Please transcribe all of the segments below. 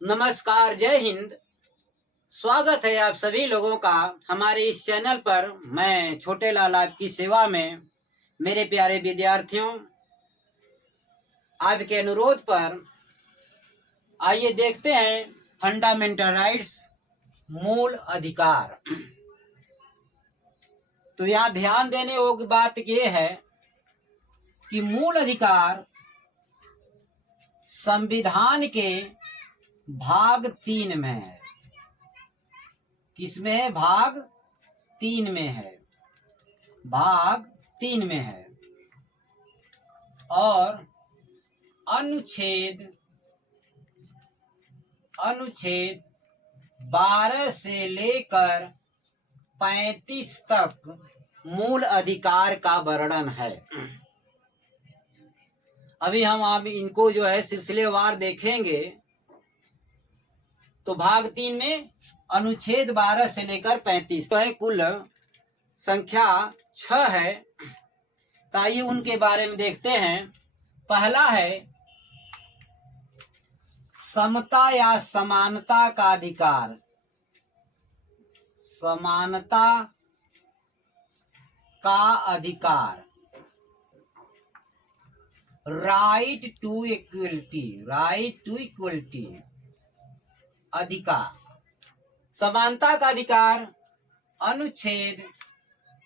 नमस्कार, जय हिंद। स्वागत है आप सभी लोगों का हमारे इस चैनल पर। मैं छोटे लाल आपकी सेवा में। मेरे प्यारे विद्यार्थियों, आपके अनुरोध पर आइए देखते हैं फंडामेंटल राइट्स, मूल अधिकार। तो यहाँ ध्यान देने योग्य बात यह है कि मूल अधिकार संविधान के भाग 3 में है। किसमें है? भाग 3 में है। भाग 3 में है और अनुच्छेद 12 से लेकर 35 तक मूल अधिकार का वर्णन है। अभी हम आप इनको जो है सिलसिलेवार देखेंगे। तो भाग 3 में अनुच्छेद 12 से लेकर 35 तो है, कुल संख्या 6 है। तो आइए उनके बारे में देखते हैं। पहला है समता या समानता का अधिकार। समानता का अधिकार, right to equality. Right to equality अधिकार। समानता का अधिकार अनुच्छेद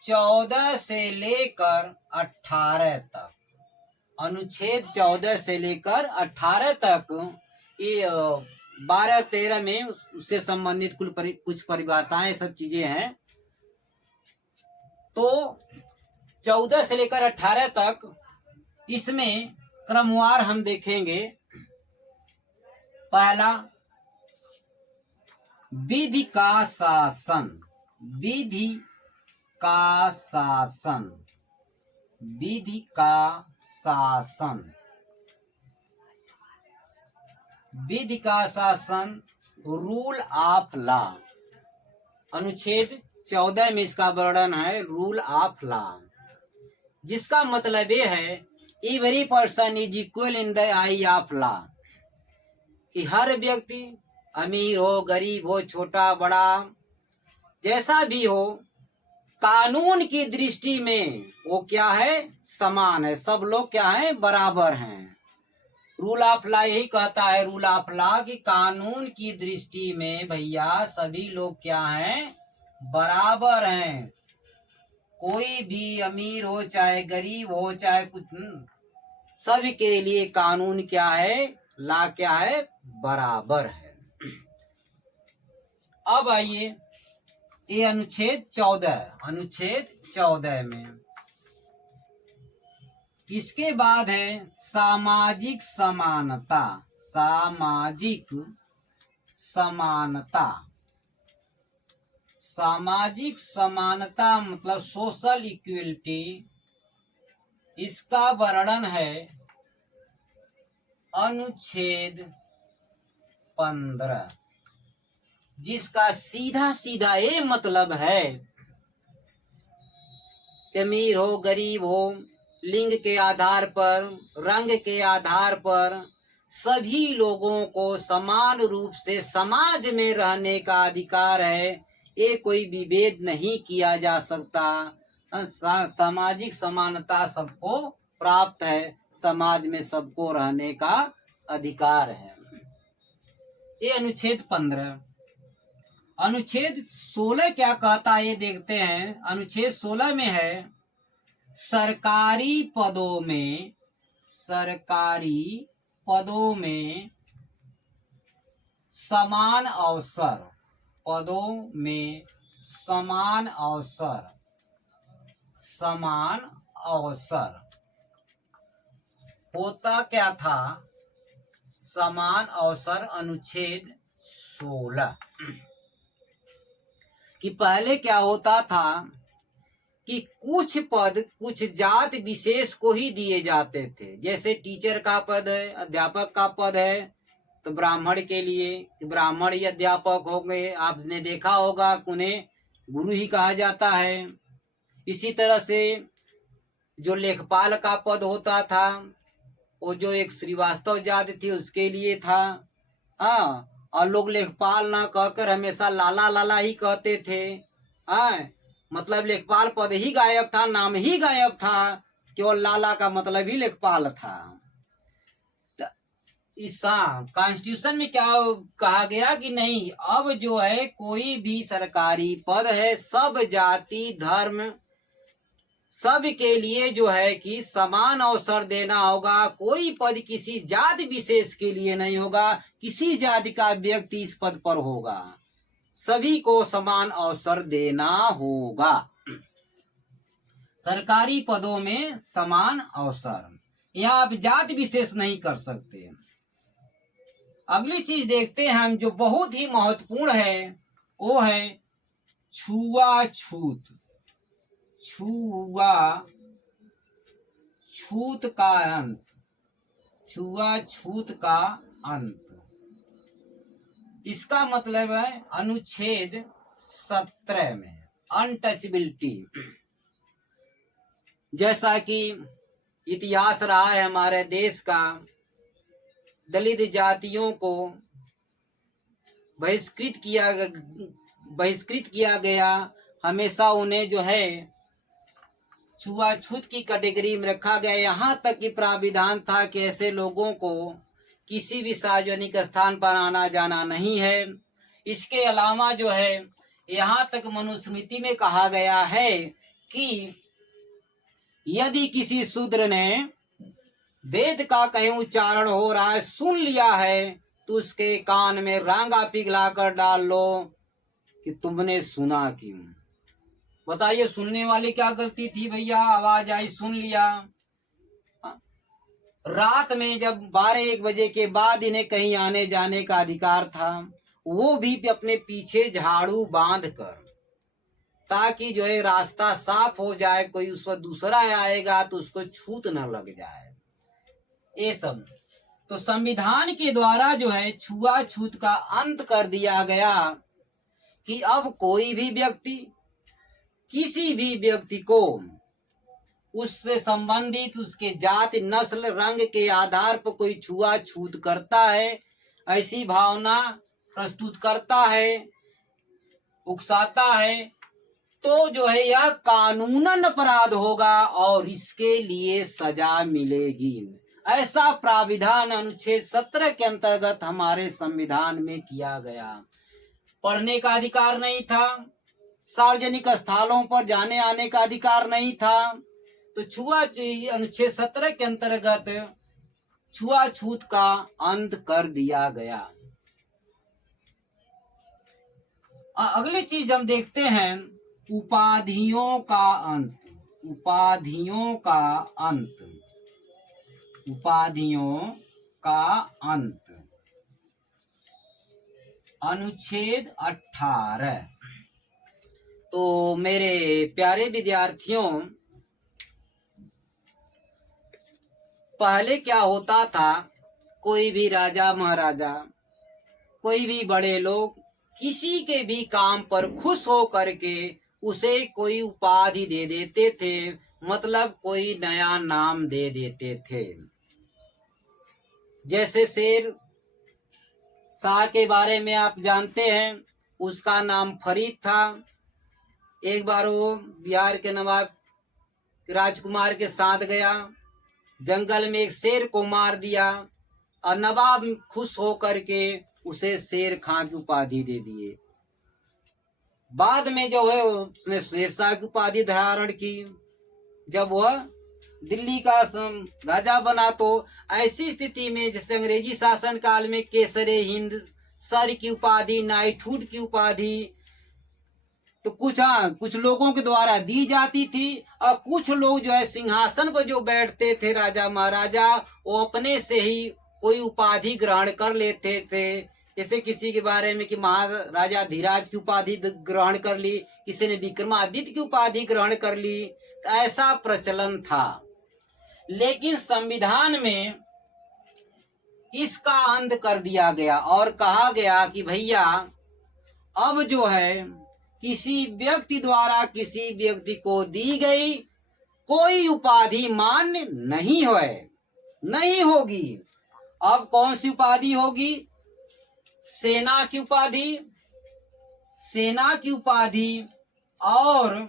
14 से लेकर 18 तक। अनुच्छेद 14 से लेकर 18 तक ये 12-13 में उससे संबंधित कुछ परिभाषाएं सब चीजें हैं। तो 14 से लेकर 18 तक इसमें क्रमवार हम देखेंगे। पहला, विधि का शासन। विधि का शासन। विधि का शासन। विधि का शासन, रूल ऑफ लॉ। अनुच्छेद 14 में इसका वर्णन है, रूल ऑफ लॉ, जिसका मतलब ये है every person is equal in the I of law, कि हर व्यक्ति अमीर हो, गरीब हो, छोटा बड़ा जैसा भी हो, कानून की दृष्टि में वो क्या है? समान है। सब लोग क्या है? बराबर हैं। रूल ऑफ लॉ यही कहता है, रूल ऑफ लॉ, कि कानून की दृष्टि में भैया सभी लोग क्या हैं? बराबर हैं। कोई भी अमीर हो चाहे गरीब हो चाहे कुछ, सभी के लिए कानून क्या है? लॉ क्या है? बराबर है। अब आइए ये अनुच्छेद 14 में। इसके बाद है सामाजिक समानता। सामाजिक समानता। सामाजिक समानता मतलब सोशल इक्वलिटी। इसका वर्णन है अनुच्छेद 15, जिसका सीधा सीधा ये मतलब है कि अमीर हो, गरीब हो, लिंग के आधार पर, रंग के आधार पर सभी लोगों को समान रूप से समाज में रहने का अधिकार है। ये कोई विभेद नहीं किया जा सकता। सामाजिक समानता सबको प्राप्त है। समाज में सबको रहने का अधिकार है। ये अनुच्छेद 15। अनुच्छेद 16 क्या कहता है ये देखते हैं। अनुच्छेद 16 में है सरकारी पदों में, सरकारी पदों में समान अवसर। पदों में समान अवसर। समान अवसर होता क्या था? समान अवसर अनुच्छेद 16, कि पहले क्या होता था कि कुछ पद कुछ जात विशेष को ही दिए जाते थे। जैसे टीचर का पद है, अध्यापक का पद है, तो ब्राह्मण के लिए ब्राह्मण ही अध्यापक हो गए। आपने देखा होगा उन्हें गुरु ही कहा जाता है। इसी तरह से जो लेखपाल का पद होता था, वो जो एक श्रीवास्तव जाति थी उसके लिए था। हाँ, और लोग लेखपाल ना कहकर हमेशा लाला लाला ही कहते थे। मतलब लेखपाल पद ही गायब था, नाम ही गायब था, केवल लाला का मतलब ही लेखपाल था। इस कॉन्स्टिट्यूशन में क्या कहा गया कि नहीं, अब जो है कोई भी सरकारी पद है, सब जाति धर्म सब के लिए जो है कि समान अवसर देना होगा। कोई पद किसी जाति विशेष के लिए नहीं होगा, किसी जाति का व्यक्ति इस पद पर होगा, सभी को समान अवसर देना होगा। सरकारी पदों में समान अवसर, यहाँ आप जाति विशेष नहीं कर सकते। अगली चीज देखते हैं हम, जो बहुत ही महत्वपूर्ण है, वो है छुआछूत। छुआछूत का अंत, छुआछूत का अंत, इसका मतलब है अनुच्छेद 17 में अनटचबिलिटी। जैसा कि इतिहास रहा है हमारे देश का, दलित जातियों को बहिष्कृत किया गया, हमेशा उन्हें जो है छुआछूत की कैटेगरी में रखा गया। यहाँ तक कि प्राविधान था कि ऐसे लोगों को किसी भी सार्वजनिक स्थान पर आना जाना नहीं है। इसके अलावा जो है यहाँ तक मनुस्मृति में कहा गया है कि यदि किसी शूद्र ने वेद का कहीं उच्चारण हो रहा है, सुन लिया है, तो उसके कान में रांगा पिघला कर डाल लो कि तुमने सुना क्यों। बताइए सुनने वाले क्या गलती थी भैया, आवाज आई सुन लिया। रात में जब 12-1 बजे के बाद इन्हें कहीं आने जाने का अधिकार था, वो भी अपने पीछे झाड़ू बांध कर, ताकि जो है रास्ता साफ हो जाए, कोई उस पर दूसरा आएगा तो उसको छूत न लग जाए। ये सब तो संविधान के द्वारा जो है छुआछूत का अंत कर दिया गया कि अब कोई भी व्यक्ति किसी भी व्यक्ति को उससे संबंधित उसके जाति नस्ल रंग के आधार पर कोई छुआछूत करता है, ऐसी भावना प्रस्तुत करता है, उकसाता है, तो जो है यह कानूनन अपराध होगा और इसके लिए सजा मिलेगी। ऐसा प्राविधान अनुच्छेद 17 के अंतर्गत हमारे संविधान में किया गया। पढ़ने का अधिकार नहीं था, सार्वजनिक स्थलों पर जाने आने का अधिकार नहीं था, तो अनुच्छेद 17 के अंतर्गत छुआछूत का अंत कर दिया गया। अगली चीज हम देखते हैं उपाधियों का अंत। उपाधियों का अंत, उपाधियों का अंत, अनुच्छेद 18। तो मेरे प्यारे विद्यार्थियों, पहले क्या होता था, कोई भी राजा महाराजा, कोई भी बड़े लोग किसी के भी काम पर खुश हो करके उसे कोई उपाधि दे देते थे, मतलब कोई नया नाम दे देते थे। जैसे शेर शाह के बारे में आप जानते हैं, उसका नाम फरीद था। एक बार वो बिहार के नवाब राजकुमार के साथ गया, जंगल में एक शेर को मार दिया और नवाब खुश हो करके उसे शेर खां की उपाधि दे दिए। बाद में जो है उसने शेरशाह की उपाधि धारण की। जब वह दिल्ली का राजा बना, तो ऐसी स्थिति में जैसे अंग्रेजी शासन काल में केसरे हिंद, सर की उपाधि, नाइटहुड की उपाधि तो कुछ लोगों के द्वारा दी जाती थी, और कुछ लोग जो है सिंहासन पर जो बैठते थे राजा महाराजा, वो अपने से ही कोई उपाधि ग्रहण कर लेते थे। जैसे किसी के बारे में कि महाराजा धीराज की उपाधि ग्रहण कर ली, किसी ने विक्रमादित्य की उपाधि ग्रहण कर ली, तो ऐसा प्रचलन था। लेकिन संविधान में इसका अंत कर दिया गया और कहा गया कि भैया अब जो है किसी व्यक्ति द्वारा किसी व्यक्ति को दी गई कोई उपाधि मान्य नहीं होगी। अब कौन सी उपाधि होगी? सेना की उपाधि, सेना की उपाधि, और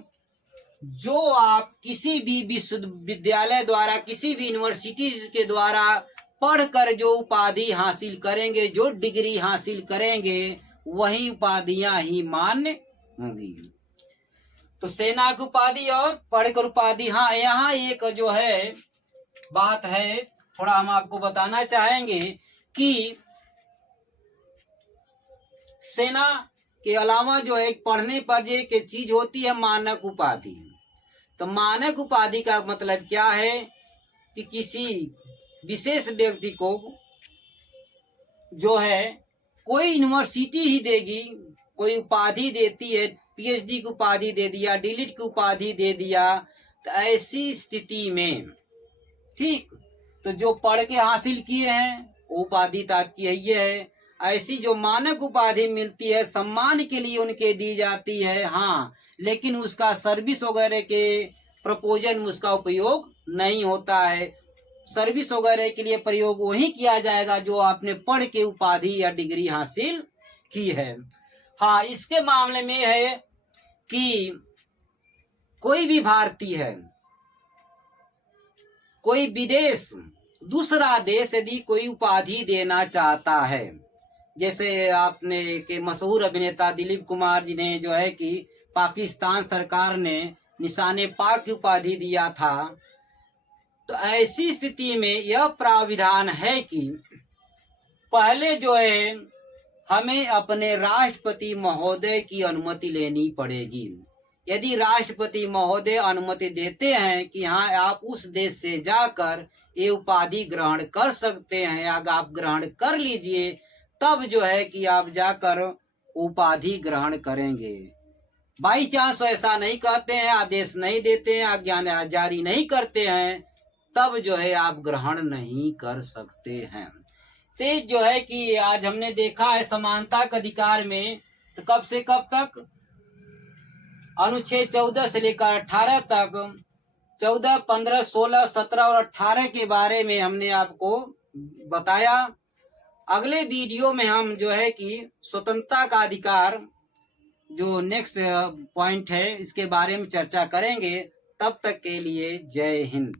जो आप किसी भी विश्वविद्यालय द्वारा, किसी भी यूनिवर्सिटी के द्वारा पढ़कर जो उपाधि हासिल करेंगे, जो डिग्री हासिल करेंगे, वही उपाधियां ही मान्य होंगी। तो सेना की उपाधि और पढ़कर उपाधि। हाँ, यहाँ एक जो है बात है, थोड़ा हम आपको बताना चाहेंगे कि सेना के अलावा जो है पढ़ने पर जो एक चीज होती है मानक उपाधि। तो मानक उपाधि का मतलब क्या है कि किसी विशेष व्यक्ति को जो है कोई यूनिवर्सिटी ही देगी, कोई उपाधि देती है, पीएचडी की उपाधि दे दिया, डीलिट की उपाधि दे दिया, तो ऐसी स्थिति में ठीक, तो जो पढ़ के हासिल किए हैं वो उपाधि तो आपकी यही है। ऐसी जो मानक उपाधि मिलती है सम्मान के लिए उनके दी जाती है, हाँ, लेकिन उसका सर्विस वगैरह के प्रपोजल में उसका उपयोग नहीं होता है। सर्विस वगैरह के लिए प्रयोग वही किया जाएगा जो आपने पढ़ के उपाधि या डिग्री हासिल की है। हाँ, इसके मामले में है कि कोई भी भारतीय है, कोई विदेश, दूसरा देश यदि कोई उपाधि देना चाहता है, जैसे आपने के मशहूर अभिनेता दिलीप कुमार जी ने जो है कि पाकिस्तान सरकार ने निशाने पाक की उपाधि दिया था, तो ऐसी स्थिति में यह प्राविधान है कि पहले जो है हमें अपने राष्ट्रपति महोदय की अनुमति लेनी पड़ेगी। यदि राष्ट्रपति महोदय अनुमति देते हैं कि हाँ आप उस देश से जाकर ये उपाधि ग्रहण कर सकते हैं या आप ग्रहण कर लीजिए, तब जो है कि आप जाकर उपाधि ग्रहण करेंगे। बाई चांस ऐसा नहीं कहते हैं, आदेश नहीं देते हैं, आज्ञा जारी नहीं करते हैं, तब जो है आप ग्रहण नहीं कर सकते हैं। तो जो है कि आज हमने देखा है समानता के अधिकार में, तो कब से कब तक, अनुच्छेद 14 से लेकर 18 तक, 14, 15, 16, 17 और 18 के बारे में हमने आपको बताया। अगले वीडियो में हम जो है कि स्वतंत्रता का अधिकार जो नेक्स्ट पॉइंट है इसके बारे में चर्चा करेंगे। तब तक के लिए जय हिंद।